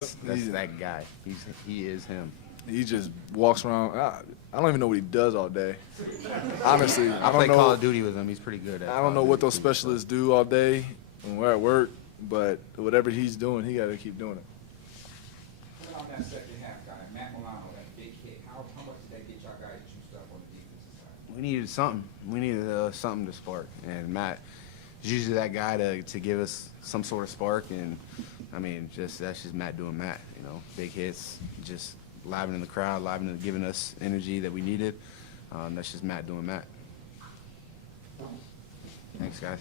That's that guy. He is him. He just walks around. I don't even know what he does all day. Honestly, I I play don't Call know. of Duty with him. He's pretty good at. I Call don't of know what Duty those too, specialists do all day when we're at work, but whatever he's doing, he got to keep doing it. On that second half, guy, Matt Milano, that big hit, how much did that get y'all guys juiced up on the defensive side? We needed something. We needed something to spark, and Matt is usually that guy to give us some sort of spark. And I mean, that's just Matt doing Matt. You know, big hits, just livening the crowd, giving us energy that we needed. That's just Matt doing Matt. Thanks, guys.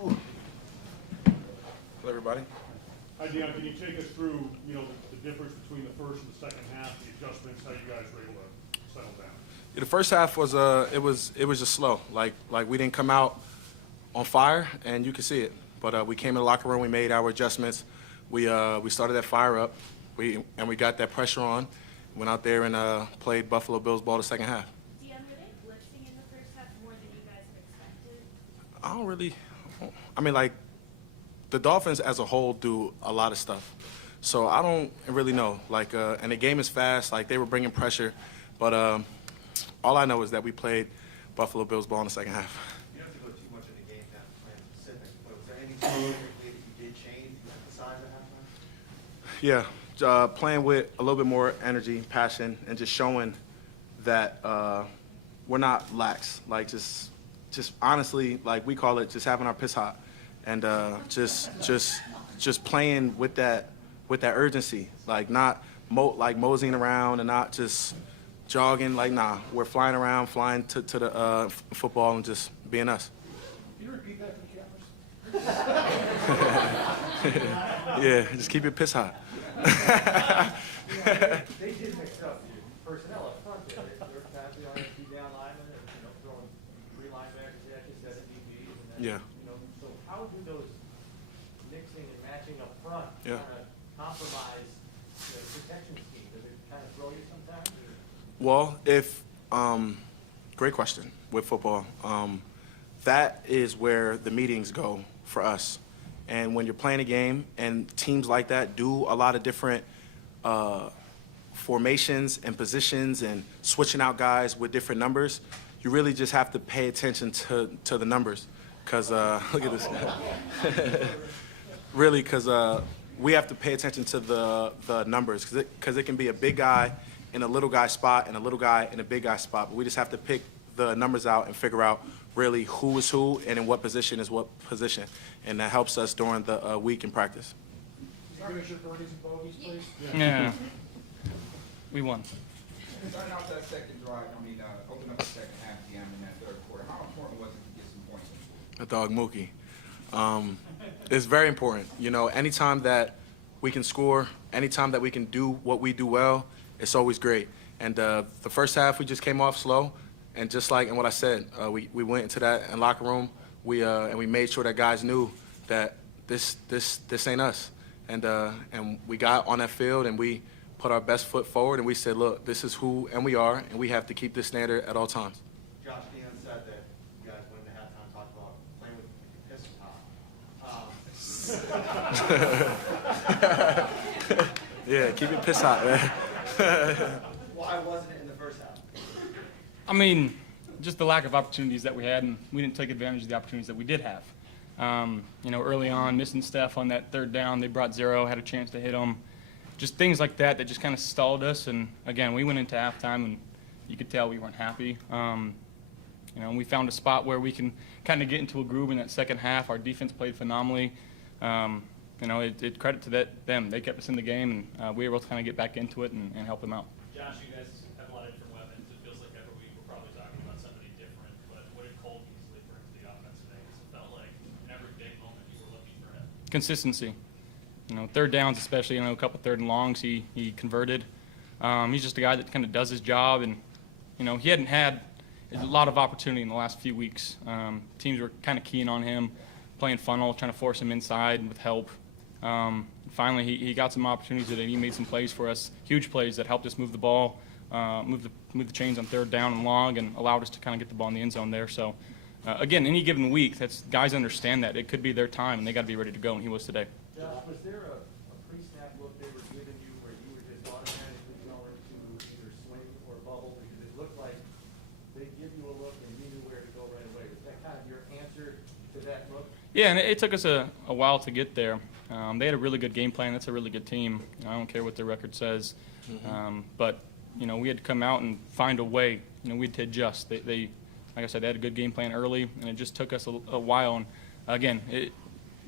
Hello, everybody. Hi, Deon. Can you take us through, the difference between the first and the second half, the adjustments, how you guys were able to settle down? Yeah, the first half was it was just slow. Like we didn't come out on fire, and you could see it. But we came in the locker room, we made our adjustments. We started that fire up, we got that pressure on. Went out there and played Buffalo Bills ball the second half. Deon, were they blitzing in the first half more than you guys expected? I don't really. I mean, like, the Dolphins as a whole do a lot of stuff. So I don't really know. Like, and the game is fast. Like, they were bringing pressure. But all I know is that we played Buffalo Bills ball in the second half. You don't have to go too much into the game now, plan specific, but was there anything specifically that you did change besides the halftime? Yeah, playing with a little bit more energy, passion, and just showing that we're not lax. Like, just honestly, like we call it, just having our piss hot, and just playing with that urgency. Like, not moseying around and not just jogging. Like, nah, we're flying around, flying to the football and just being us. Can you repeat that for the cameras? Yeah, just keep your piss hot. They did mix up the personnel up front there. They were passing on two down linemen and, throwing three linebackers at you, seven DBs, and then, Yeah. so how do those mixing and matching up front front, Yeah. kind of compromise the protection scheme? Does it kind of throw you sometimes? Or? Well, if great question with football. That is where the meetings go for us. And when you're playing a game and teams like that do a lot of different formations and positions and switching out guys with different numbers, you really just have to pay attention to the numbers. Because, look at this guy. Really, because we have to pay attention to the numbers. Because it can be a big guy in a little guy spot and a little guy in a big guy spot. But we just have to pick the numbers out and figure out really who is who and in what position is what position. And that helps us during the week in practice. Finish your birdies and bogeys, please. Yeah. We won. Starting off that second drive, open up the second half of the game in that third quarter, how important was it to get some points in? The dog Mookie. It's very important. You know, anytime that we can score, anytime that we can do what we do well, it's always great. And the first half, we just came off slow. And just like what I said, we went into that locker room, and we made sure that guys knew that this ain't us. And we got on that field and we put our best foot forward and we said, look, this is who and we are, and we have to keep this standard at all times. Josh Dean said that you guys went into halftime talked about playing with piss hot. Yeah, keep it piss hot, man. Why wasn't it in the first half? I mean, just the lack of opportunities that we had, and we didn't take advantage of the opportunities that we did have. You know, early on, missing Steph on that third down, they brought zero, had a chance to hit them. Just things like that just kind of stalled us. And again, we went into halftime, and you could tell we weren't happy. You know, and we found a spot where we can kind of get into a groove in that second half. Our defense played phenomenally. You know, it credit to them. They kept us in the game, and we were able to kind of get back into it and help them out. Josh, you guys have a lot of different weapons. It feels like every week we're probably talking about somebody different. But what did Cole easily bring to the offense today? Because it felt like in every big moment you were looking for him. Consistency. You know, third downs especially, you know, a couple third and longs he converted. He's just a guy that kind of does his job, and, you know, he hadn't had a lot of opportunity in the last few weeks. Teams were kind of keying on him, playing funnel, trying to force him inside with help. Finally, he got some opportunities today. He made some plays for us, huge plays that helped us move the ball, move the chains on third down and long, and allowed us to kind of get the ball in the end zone there. So, again, any given week, guys understand that. It could be their time, and they got to be ready to go, and he was today. Josh, was there a pre-snap look they were giving you where you were just automatically going to either swing or bubble? Because it looked like they give you a look and you knew where to go right away. Was that kind of your answer to that look? Yeah, and it took us a while to get there. They had a really good game plan. That's a really good team. I don't care what their record says. But, you know, we had to come out and find a way. You know, we had to adjust. They like I said, they had a good game plan early, and it just took us a while. And, again,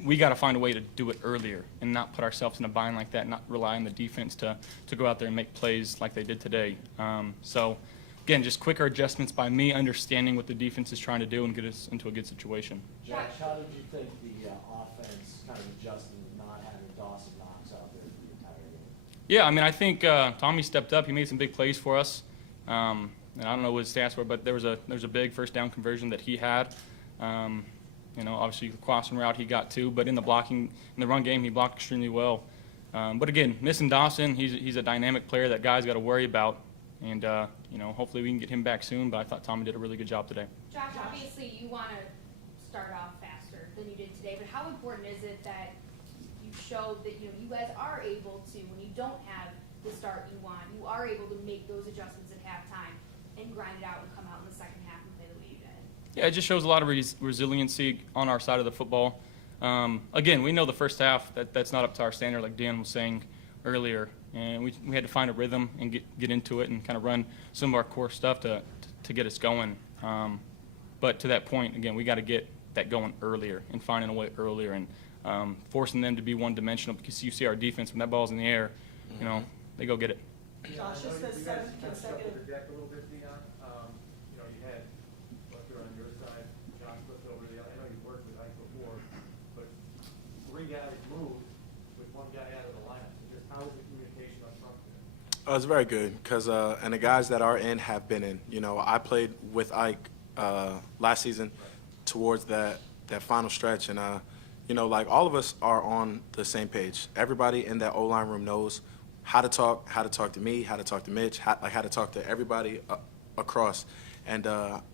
we got to find a way to do it earlier and not put ourselves in a bind like that, not rely on the defense to go out there and make plays like they did today. So, again, just quicker adjustments by me understanding what the defense is trying to do and get us into a good situation. Josh, how did you think the offense kind of adjusted to not having Dawson Knox out there for the entire game? Yeah, I mean, I think Tommy stepped up. He made some big plays for us. And I don't know what his stats were, but there was a big first down conversion that he had. You know, obviously the crossing route he got too, but in the run game he blocked extremely well. But again, missing Dawson, he's a dynamic player that guys got to worry about. And you know, hopefully we can get him back soon. But I thought Tommy did a really good job today. Josh, obviously you want to start off faster than you did today, but how important is it that you showed that, you know, you guys are able to, when you don't have the start you want, you are able to make those adjustments at halftime and grind it out and come out in the second half and play the way you did? Yeah, it just shows a lot of resiliency on our side of the football. Again, we know the first half that's not up to our standard, like Dan was saying earlier, and we had to find a rhythm and get into it and kind of run some of our core stuff to get us going. But to that point, again, we got to get that going earlier and finding a way earlier and forcing them to be one-dimensional, because you see our defense, when that ball's in the air, you know, they go get it. Josh, just says 7 consecutive. Deck a little bit, Dion. You know, you had Butler on your side, Josh flipped over the other. I know you've worked with Ike before, but 3 guys moved with 1 guy out of the lineup. So just how is the communication up front there? It's very good because and the guys that are in have been in. You know, I played with Ike last season towards that final stretch, and You know, like all of us are on the same page. Everybody in that O-line room knows how to talk to me, how to talk to Mitch, how to talk to everybody across. And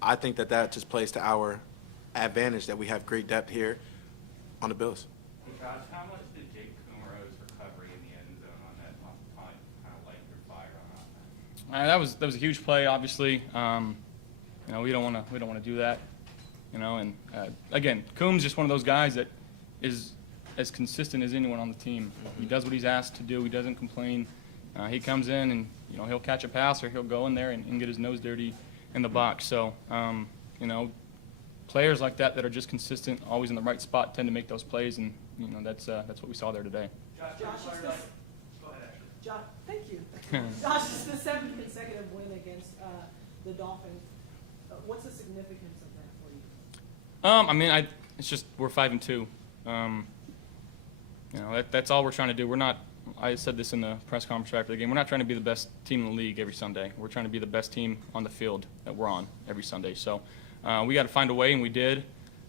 I think that just plays to our advantage that we have great depth here on the Bills. Josh, how much did Jake Kummero's recovery in the end zone on that punt kind of light your fire on offense? That was a huge play, obviously. You know, we don't want to do that. You know, and again, Coombs just one of those guys that is as consistent as anyone on the team. He does what he's asked to do. He doesn't complain. He comes in and, you know, he'll catch a pass or he'll go in there and get his nose dirty in the box. So, you know, players like that are just consistent, always in the right spot, tend to make those plays, and you know that's what we saw there today. Josh, Go ahead, Ashley. Josh, thank you. Josh, it's the 7th consecutive win against the Dolphins. What's the significance of that for you? I mean, it's just we're 5-2. You know, that's all we're trying to do. We're not. I said this in the press conference after the game. We're not trying to be the best team in the league every Sunday. We're trying to be the best team on the field that we're on every Sunday. So we got to find a way, and we did.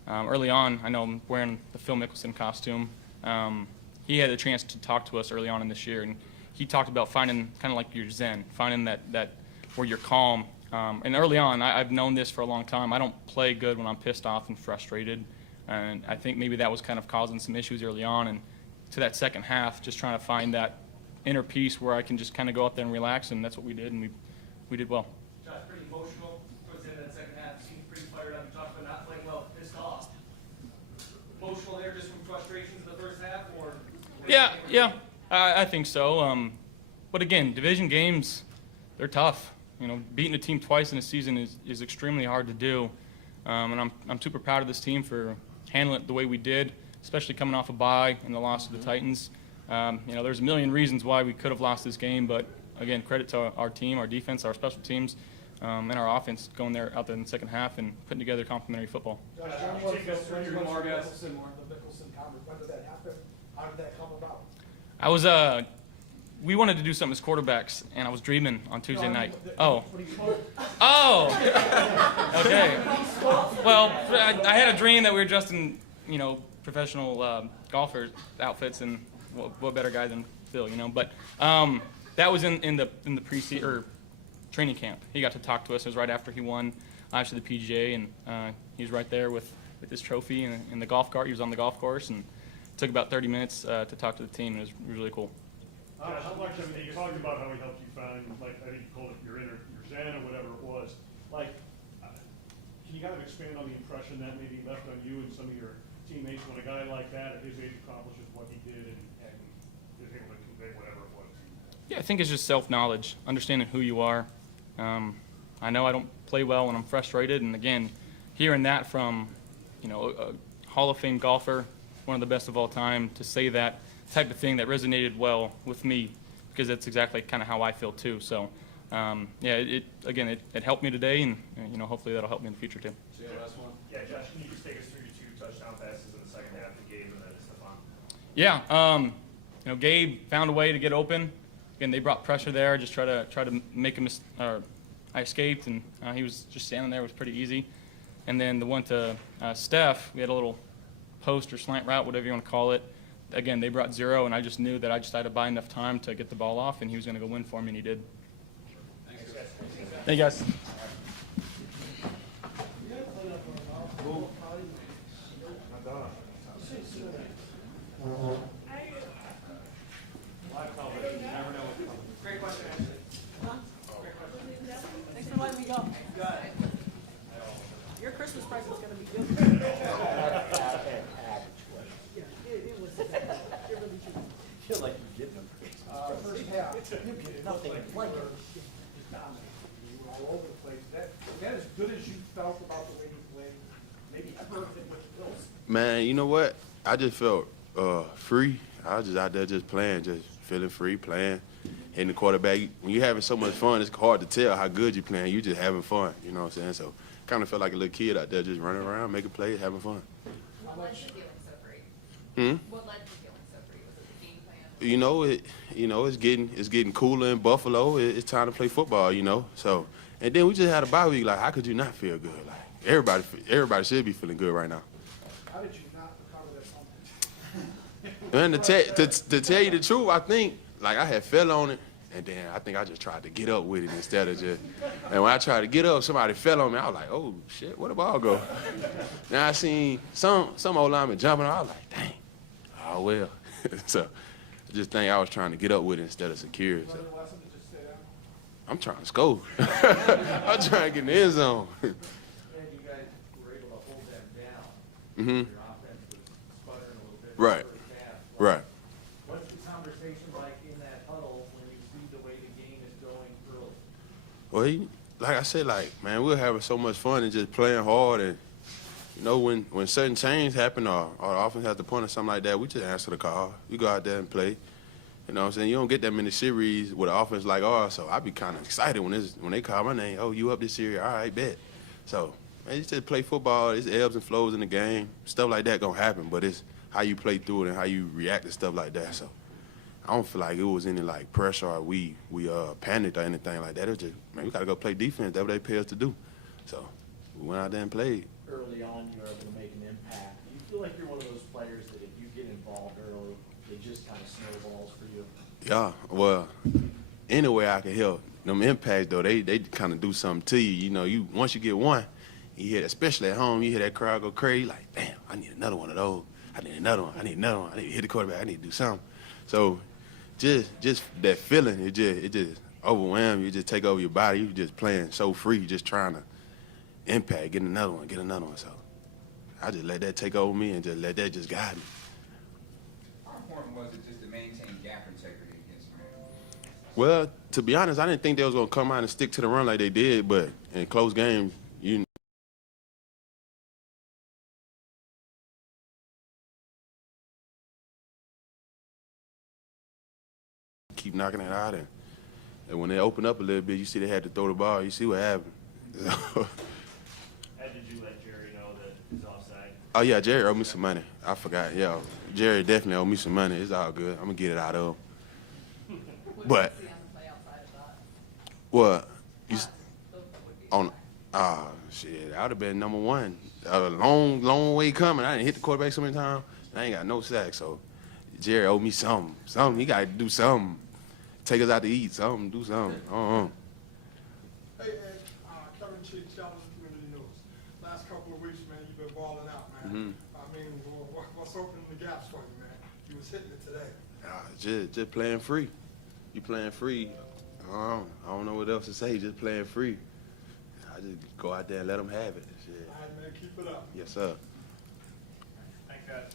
Early on, I know I'm wearing the Phil Mickelson costume. He had a chance to talk to us early on in this year, and he talked about finding kind of like your zen, finding that where you're calm. And early on, I've known this for a long time. I don't play good when I'm pissed off and frustrated, and I think maybe that was kind of causing some issues early on. And to that second half, just trying to find that inner peace where I can just kind of go out there and relax, and that's what we did, and we did well. Josh, pretty emotional towards the end of that second half. Seemed pretty fired up. You talked about not playing well, pissed off. Emotional there just from frustrations in the first half, or? Yeah, I think so. But again, division games, they're tough. You know, beating a team twice in a season is extremely hard to do, and I'm super proud of this team for handling it the way we did, especially coming off a bye and the loss to the Titans. You know, there's a million reasons why we could have lost this game, but again, credit to our team, our defense, our special teams, and our offense going out there in the second half and putting together complimentary football. Josh, can you take us through your Mickelson, the Mickelson comment? When did that happen? How did that come about? We wanted to do something as quarterbacks, and I was dreaming on Tuesday night. Oh. Okay. Well, I had a dream that we were dressed in, you know, professional golfers outfits, and what better guy than Phil, you know? But that was in the or training camp. He got to talk to us. It was right after he won actually the PGA, and he was right there with his trophy in the golf cart. He was on the golf course, and it took about 30 minutes to talk to the team. It was really cool. Josh, how much, I mean, you talked about how he helped you find, like, I think you called it your zen or whatever it was. Like, can you kind of expand on the impression that maybe left on you and some of your teammates when a guy like that at his age accomplishes what he did and is able to convey whatever it was? Yeah, I think it's just self-knowledge, understanding who you are. I know I don't play well when I'm frustrated, and again, hearing that from, you know, a Hall of Fame golfer, one of the best of all time, to say that type of thing that resonated well with me, because that's exactly kind of how I feel too. So, yeah, it helped me today, and you know, hopefully that'll help me in the future too. So yeah, last one. Yeah, Josh, can you just take us through your 2 touchdown passes in the second half of the game and then Stephon? Yeah, you know, Gabe found a way to get open. Again, they brought pressure there, just try to make a I escaped, and he was just standing there. It was pretty easy. And then the one to Steph, we had a little post or slant route, whatever you want to call it. Again, they brought 0, and I just knew that I just had to buy enough time to get the ball off, and he was going to go win for me, and he did. Thank you, guys. Great question, Ashley. Great question. Thanks for letting me go. You got it. Your Christmas present's going to be good. Yeah, it was. It really should. I feel like you're getting them. First half, you get Nothing like it. just dominated. You were all over the place. That as good as you felt about the way you played, maybe ever with the Bills. Man, you know what? I just felt free. I was just out there just playing, just feeling free, playing, hitting the quarterback. When you're having so much fun, it's hard to tell how good you're playing. You're just having fun, you know what I'm saying? So kind of felt like a little kid out there just running around, making plays, having fun. What led you feeling so free? What led you feeling so free? Was it the game plan? It's getting cooler in Buffalo. It's time to play football, you know. So, and then we just had a bye week. Like, how could you not feel good? Like everybody should be feeling good right now. How did you not recover that fumble? And to tell you the truth, I think like I had fell on it, and then I think I just tried to get up with it instead of just. And when I tried to get up, somebody fell on me. I was like, oh shit, where the ball go? Now I seen some old lineman jumping. I was like, dang, oh well. So I just think I was trying to get up with it instead of secure. So. I'm trying to score. I'm trying to get in the end zone. And you guys were able to hold them down. Mm-hmm. Your offense was sputtering a little bit. Right. In the first half. Right. What's the conversation like in that huddle when you see the way the game is going early? Well, like I said, like, man, we're having so much fun and just playing hard. And, you know, when certain changes happen or the offense has to punt or something like that, we just answer the call. We go out there and play. You know what I'm saying? You don't get that many series with an offense like ours, so I be kind of excited when they call my name. Oh, you up this series? All right, bet. So, man, you just play football. It's ebbs and flows in the game. Stuff like that gonna happen, but it's how you play through it and how you react to stuff like that. So, I don't feel like it was any, like, pressure or we panicked or anything like that. It was just, man, we got to go play defense. That's what they pay us to do. So, we went out there and played. Early on, you were able to make an impact. Do you feel like you're one of those players that if you get involved early, it just kind of snowballs for you? Yeah, well, any way I can help. Them impacts, though, they kind of do something to you. You know, once you get one, you hear, especially at home, you hear that crowd go crazy, like, damn, I need another one of those. I need another one. I need another one. I need to hit the quarterback. I need to do something. So just that feeling, it just overwhelms you. You just take over your body. You just playing so free, just trying to impact, get another one. So I just let that take over me and just let that just guide me. How important was it just to maintain gap integrity against man? Well, to be honest, I didn't think they was gonna come out and stick to the run like they did, but in close games, you keep knocking it out, and when they open up a little bit, you see they had to throw the ball. You see what happened. And did you let Jerry know that he's offside? Oh yeah, Jerry owed me some money. I forgot. Yeah, Jerry definitely owed me some money. It's all good. I'm gonna get it out of him. But what? On shit, I would have been number one. A long way coming. I didn't hit the quarterback so many times. I ain't got no sacks. So Jerry owed me something. He got to do something. Take us out to eat. Something. Do something. Hey, Ed, Kevin Chief, Challenge Community News. Last couple of weeks, man, you've been balling out, man. I mean, what's opening the gaps for you, man? You was hitting it today. Just playing free. You playing free. I don't know what else to say. Just playing free. I just go out there and let them have it. Shit. All right, man, keep it up. Yes, sir. Thanks, guys.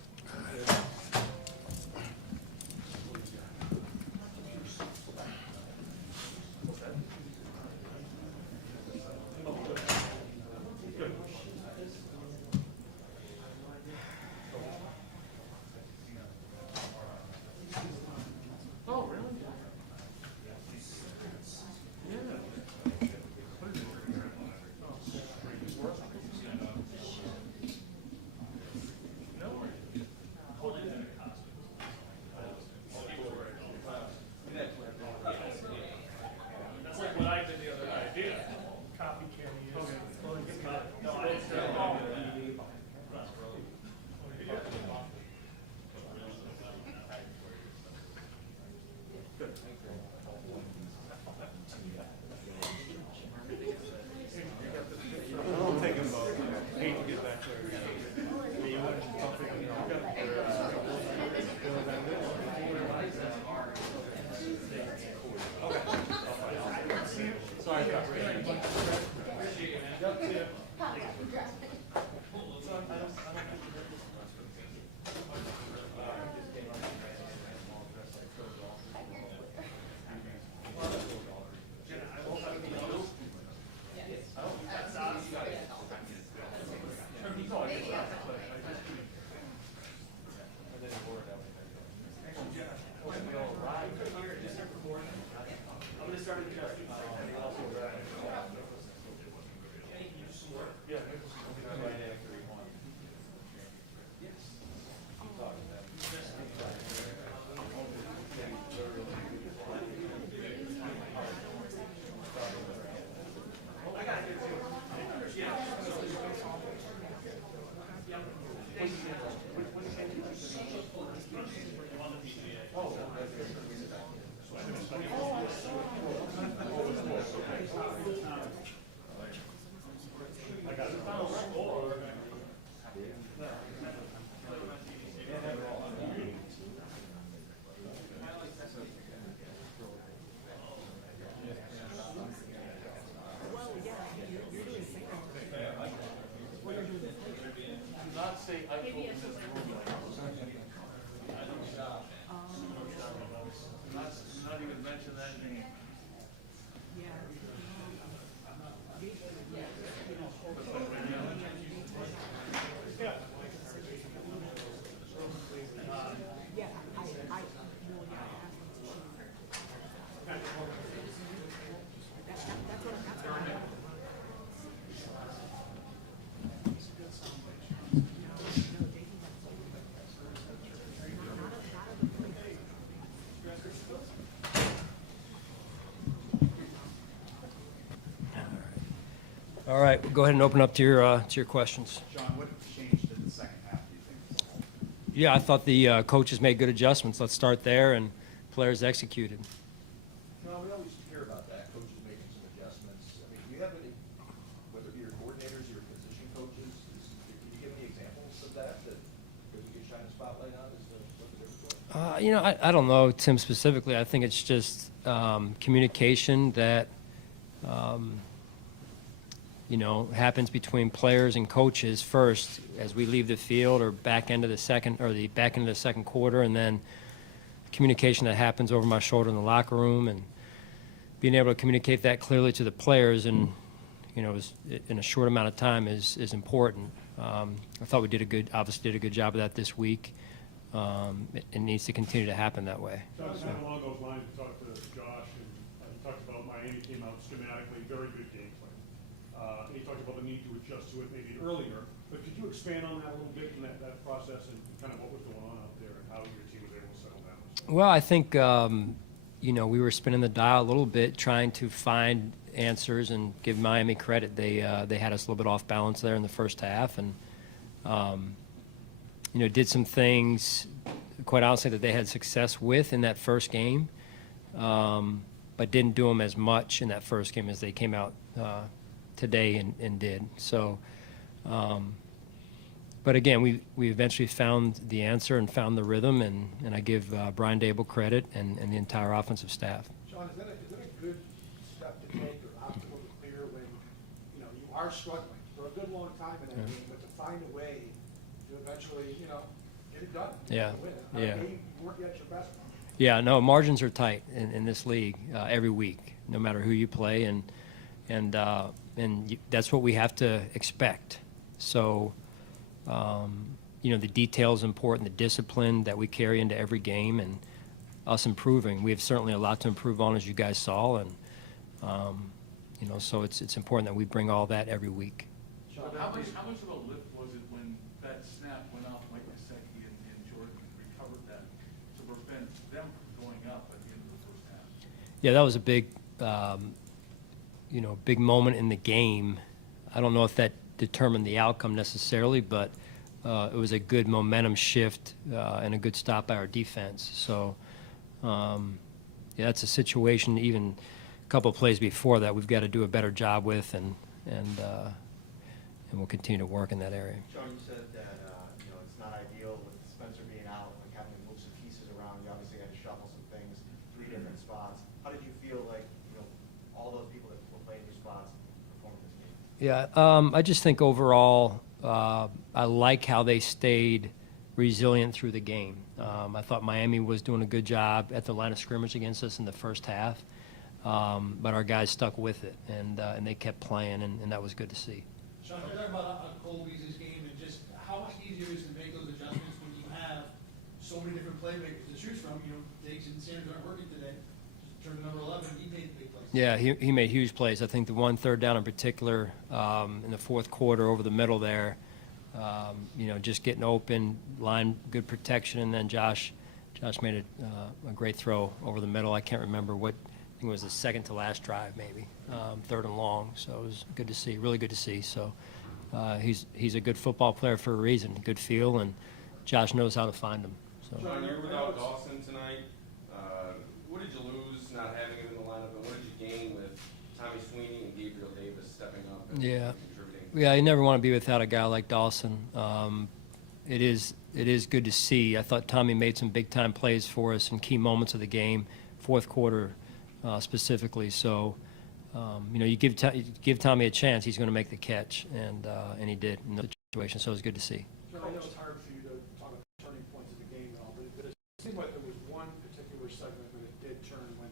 Yeah. All right, go ahead and open up to your questions. John, what changed in the second half, do you think? Yeah, I thought the coaches made good adjustments. Let's start there, and players executed. No, we always hear about that, coaches making some adjustments. I mean, do you have any, whether it be your coordinators or your position coaches, can you give any examples of that we could shine a spotlight on as to what the difference was? You know, I don't know, Tim, specifically. I think it's just communication that, you know, happens between players and coaches first as we leave the field or back into the second quarter, and then communication that happens over my shoulder in the locker room, and being able to communicate that clearly to the players and, you know, in a short amount of time is important. I thought we obviously did a good job of that this week. It needs to continue to happen that way. John, along those lines, we talked to Josh, and he talked about Miami came out schematically, very good game plan. And he talked about the need to adjust to it maybe earlier. But could you expand on that a little bit in that process and kind of what was going on out there and how your team was able to settle down? Well, I think, you know, we were spinning the dial a little bit, trying to find answers and give Miami credit. They had us a little bit off balance there in the first half, and you know, did some things, quite honestly, that they had success with in that first game, but didn't do them as much in that first game as they came out today and did. So, but again, we eventually found the answer and found the rhythm, and I give Brian Dable credit and the entire offensive staff. Sean, is that a good step to take or obstacle to clear when, you know, you are struggling for a good long time in that game, but to find a way to eventually, you know, get it done? Yeah, win it. yeah. You weren't yet your best. Yeah, no, margins are tight in this league every week, no matter who you play, and that's what we have to expect. So, you know, the detail is important, the discipline that we carry into every game, and us improving. We have certainly a lot to improve on, as you guys saw, and you know, so it's important that we bring all that every week. How much of a lift was it when that snap went off Mike Gesicki and Jordan recovered that to prevent them from going up at the end of the first half? Yeah, that was a big, you know, big moment in the game. I don't know if that determined the outcome necessarily, but it was a good momentum shift and a good stop by our defense. So, yeah, that's a situation even a couple of plays before that we've got to do a better job with, and we'll continue to work in that area. Sean, you said that you know, it's not ideal with Spencer being out, like having to move some pieces around. You obviously had to shuffle some things, 3 different spots. How did you feel like, you know, all those people that were playing your spots performed this game? Yeah, I just think overall, I like how they stayed resilient through the game. I thought Miami was doing a good job at the line of scrimmage against us in the first half, but our guys stuck with it, and they kept playing, and that was good to see. Sean, you're talking about Colby's game, and just how much easier is it to make those adjustments when you have so many different playmakers to choose from? You know, Diggs and Sanders aren't working today. Just turn to number 11, he made the big plays. Yeah, he made huge plays. I think the one third down in particular in the fourth quarter over the middle there, you know, just getting open, line, good protection, and then Josh made a great throw over the middle. I can't remember what, I think it was the second to last drive maybe, 3rd and long. So it was good to see, really good to see. So he's a good football player for a reason, good feel, and Josh knows how to find him. So. John, you're without Dawson tonight. What did you lose not having him in the lineup, and what did you gain with Tommy Sweeney and Gabriel Davis stepping up and contributing? Yeah, you never want to be without a guy like Dawson. It is good to see. I thought Tommy made some big time plays for us in key moments of the game, fourth quarter specifically. So, you know, you give Tommy a chance, he's going to make the catch, and he did in the situation. So it was good to see. John, I know it's hard for you to talk about turning points of the game and all, but it seemed like there was one particular segment when it did turn when